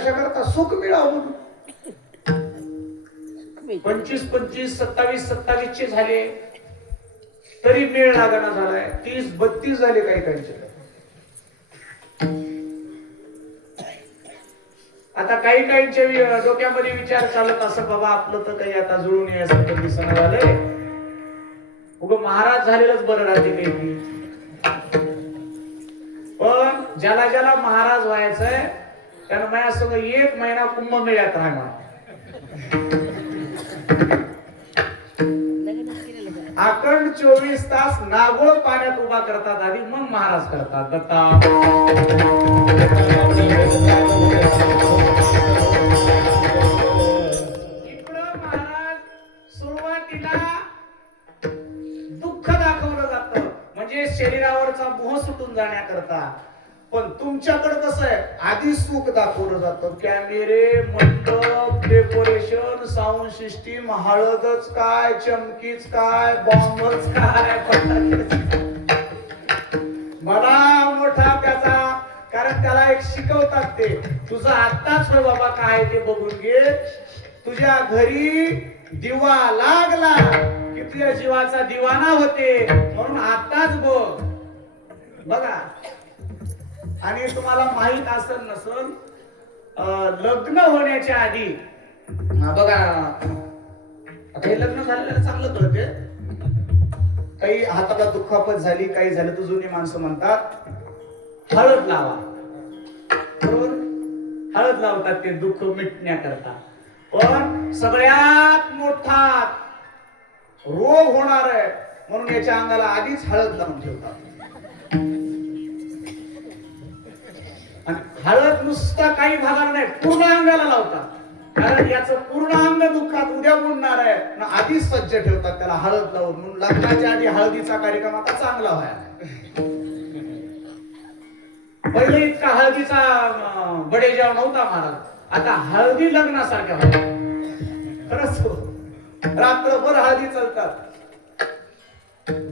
कशाकरता सुख मिळावं म्हणून. पंचवीस पंचवीस सत्तावीस सत्तावीस चे झाले. तरी मेळ लागणा झालाय. तीस बत्तीस झाले काही काहींचे. आता काही काहींच्या डोक्यामध्ये विचार चालत असं बाबा आपलं तर काही आता जुळून यासारखं दिसणं झालंय. उग महाराज झालेलंच बरं राहते काही पण ज्याला ज्याला महाराज व्हायचंय त्यानं माझ्या सगळं एक महिना कुंभमेळ्यात राह म्हणा अखंड चोवीस तास नागोळ पाण्यात उभा करतात आधी मग महाराज करतात. दत्ता. इकडं महाराज सुरुवातीला दुःख दाखवलं जात. म्हणजे शरीरावरचा मोह सुटून जाण्याकरता. पण तुमच्याकडे कसं आहे? आधी सुख दाखवलं जातं. कॅमेरे मंडप डेकोरेशन साऊंड सिस्टीम हळदच काय चमकीच काय बॉम्बच काय बडा मला मोठा त्याचा कारण त्याला एक शिकवतात ते. तुझं आत्ताच होय बाबा काय ते बघून घे. तुझ्या घरी दिवा लागला की तुझ्या जीवाचा दिवाना होते. म्हणून आताच बघ. बघा. आणि तुम्हाला माहीत असेल नसल अं, लग्न होण्याच्या आधी बघा आता हे लग्न झालेलं चांगलं कळते काही हाताला दुखापत झाली काही झालं तर जुनी माणसं म्हणतात हळद लावा. बरोबर? हळद लावतात ते दुःख मिटण्याकरता. पण सगळ्यात मोठा रोग होणार आहे म्हणून याच्या अंगाला आधीच हळद लावून ठेवतात. आणि हळद नुसता काही भागाला नाही पूर्ण अंगाला लावतात. कारण याचं पूर्ण अंग दुःखात उद्या बुडणार आहे. ना आधीच सज्ज ठेवतात त्याला हळद लावून. म्हणून लग्नाच्या आधी हळदीचा कार्यक्रम आता चांगला व्हायला पहिले इतका हळदीचा बडेजाव नव्हता महाराज. आता हळदी लग्नासारख्या खरंच हो. रात्रभर हळदी चालतात.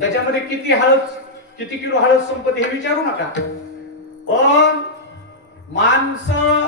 त्याच्यामध्ये किती हळद किती किलो हळद संपत्ती हे विचारू नका. पण माणसं